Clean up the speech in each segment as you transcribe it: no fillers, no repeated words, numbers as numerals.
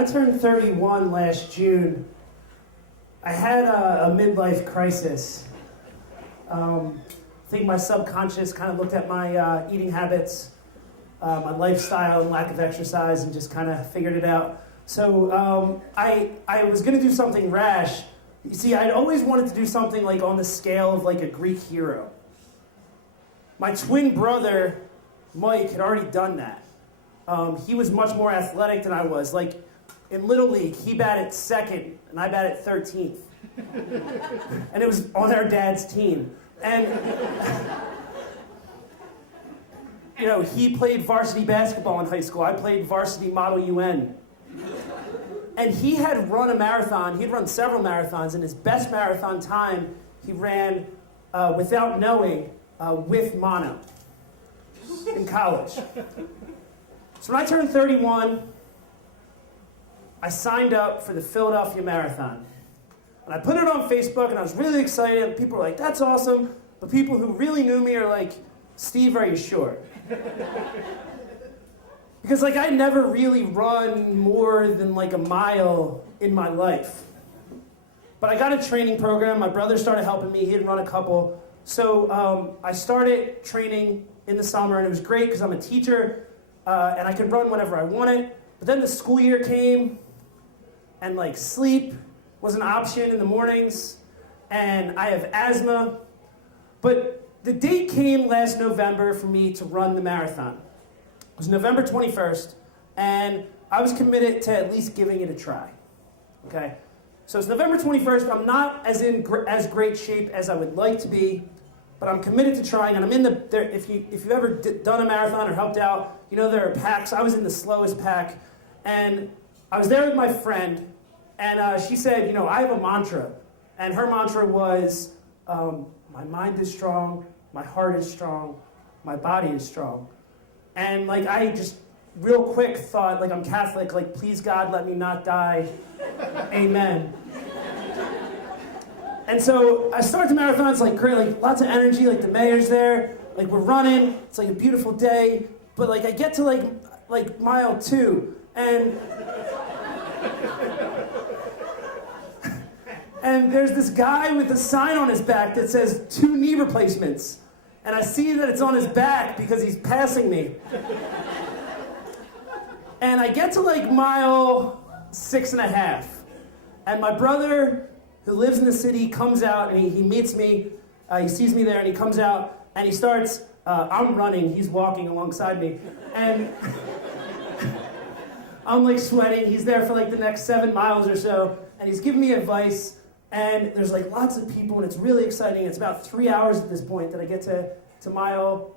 I turned 31 last June, I had a midlife crisis. I think my subconscious kind of looked at my eating habits, my lifestyle and lack of exercise, and just kind of figured it out. So I was going to do something rash. You see, I'd always wanted to do something like on the scale of like a Greek hero. My twin brother, Mike, had already done that. He was much more athletic than I was. Like, in Little League, he batted second, and I batted 13th. And it was on our dad's team. And, you know, he played varsity basketball in high school. I played varsity Model UN. And he had run a marathon. He'd run several marathons, and his best marathon time, he ran without knowing with mono in college. So when I turned 31, I signed up for the Philadelphia Marathon. And I put it on Facebook, and I was really excited. People were like, that's awesome. But people who really knew me are like, Steve, are you sure? Because like I never really run more than like a mile in my life. But I got a training program. My brother started helping me. He had run a couple. So I started training in the summer, and it was great because I'm a teacher, and I could run whenever I wanted. But then the school year came, and like sleep was an option in the mornings, and I have asthma. But the date came last November for me to run the marathon. It was November 21st, and I was committed to at least giving it a try. Okay? So it's November 21st. I'm not as great shape as I would like to be, but I'm committed to trying, and I'm in the, if you've ever done a marathon or helped out, you know there are packs. I was in the slowest pack, and I was there with my friend, and she said, you know, I have a mantra, and her mantra was, my mind is strong, my heart is strong, my body is strong. And like I just real quick thought, like I'm Catholic, like please God let me not die, amen. And so I start the marathon, it's like great, like lots of energy, like the mayor's there, like we're running, it's like a beautiful day, but like I get to like mile 2, and there's this guy with a sign on his back that says 2 knee replacements. And I see that it's on his back because he's passing me. And I get to like mile 6.5. And my brother, who lives in the city, comes out and he meets me. He sees me there and he comes out and he starts, I'm running, he's walking alongside me. And I'm like sweating. He's there for like the next 7 miles or so. And he's giving me advice. And there's like lots of people, and it's really exciting. It's about 3 hours at this point that I get to mile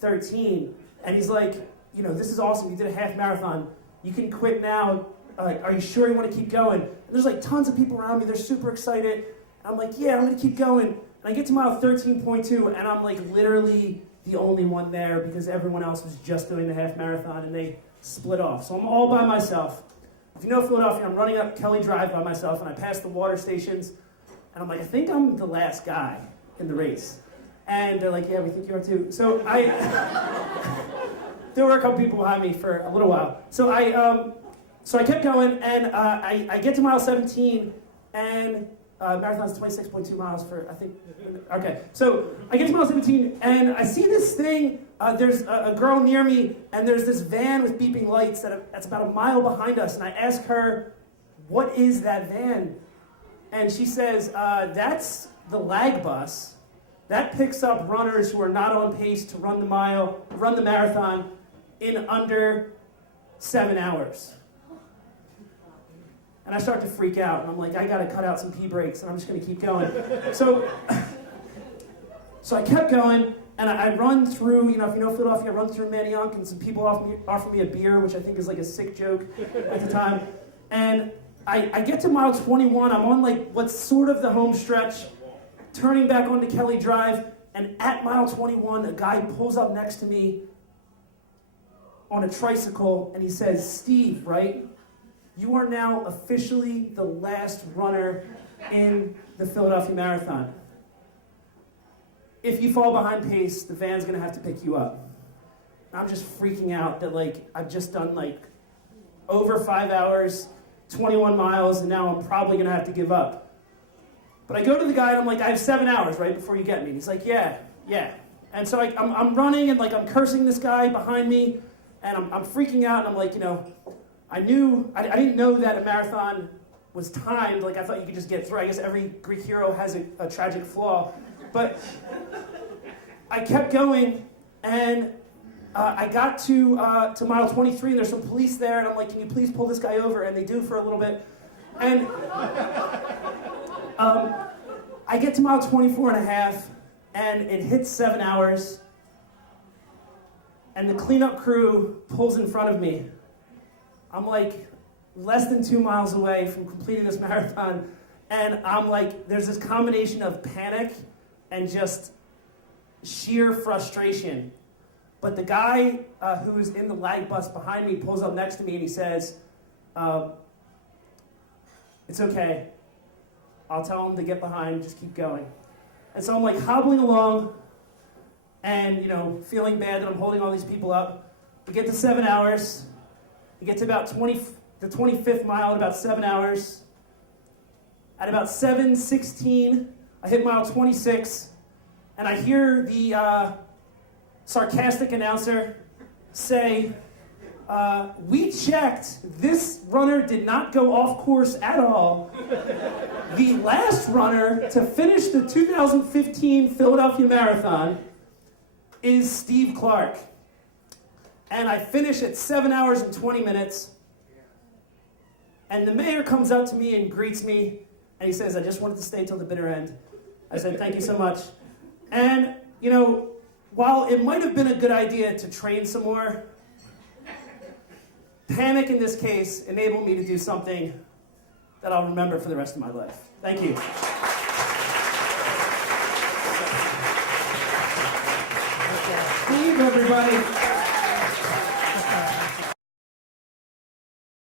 13. And he's like, you know, this is awesome. You did a half marathon. You can quit now. Are you sure you want to keep going? And there's like tons of people around me. They're super excited. And I'm like, yeah, I'm going to keep going. And I get to mile 13.2, and I'm like literally the only one there because everyone else was just doing the half marathon, and they split off. So I'm all by myself. If you know Philadelphia, I'm running up Kelly Drive by myself, and I pass the water stations, and I'm like, I think I'm the last guy in the race. And they're like, yeah, we think you are too. So there were a couple people behind me for a little while. So I kept going, and I get to mile 17, and marathon's 26.2 miles for, I think, okay. So I get to mile 17, and I see this thing. There's a girl near me, and there's this van with beeping lights that's about a mile behind us. And I ask her, what is that van? And she says, that's the lag bus. That picks up runners who are not on pace to run the marathon in under 7 hours. And I start to freak out, and I'm like, I gotta cut out some pee breaks, and I'm just gonna keep going. So I kept going, and I run through, you know, if you know Philadelphia, I run through Manayunk, and some people offer me a beer, which I think is like a sick joke at the time. And I get to mile 21, I'm on like what's sort of the home stretch, turning back onto Kelly Drive, and at mile 21, a guy pulls up next to me on a tricycle, and he says, Steve, right? You are now officially the last runner in the Philadelphia Marathon. If you fall behind pace, the van's gonna have to pick you up. And I'm just freaking out that like I've just done like over 5 hours 21 miles, and now I'm probably gonna have to give up. But I go to the guy and I'm like, I have 7 hours, right, before you get me. And he's like, yeah. And so I'm running and like I'm cursing this guy behind me, and I'm freaking out, and I'm like, I didn't know that a marathon was timed. Like, I thought you could just get through. I guess every Greek hero has a tragic flaw. But I kept going, and I got to mile 23, and there's some police there, and I'm like, can you please pull this guy over? And they do for a little bit. And I get to mile 24 and a half, and it hits 7 hours, and the cleanup crew pulls in front of me. I'm like less than 2 miles away from completing this marathon, and I'm like, there's this combination of panic and just sheer frustration. But the guy who's in the lag bus behind me pulls up next to me and he says, it's okay. I'll tell him to get behind, just keep going. And so I'm like hobbling along and, feeling bad that I'm holding all these people up. We get to 7 hours. We get to about the 25th mile at about 7 hours. At about 7:16, I hit mile 26, and I hear the sarcastic announcer say, we checked, this runner did not go off course at all. The last runner to finish the 2015 Philadelphia Marathon is Steve Clark. And I finish at 7 hours and 20 minutes. And the mayor comes up to me and greets me, and he says, I just wanted to stay till the bitter end. I said, thank you so much. And, while it might have been a good idea to train some more, panic in this case enabled me to do something that I'll remember for the rest of my life. Thank you. Steve, everybody.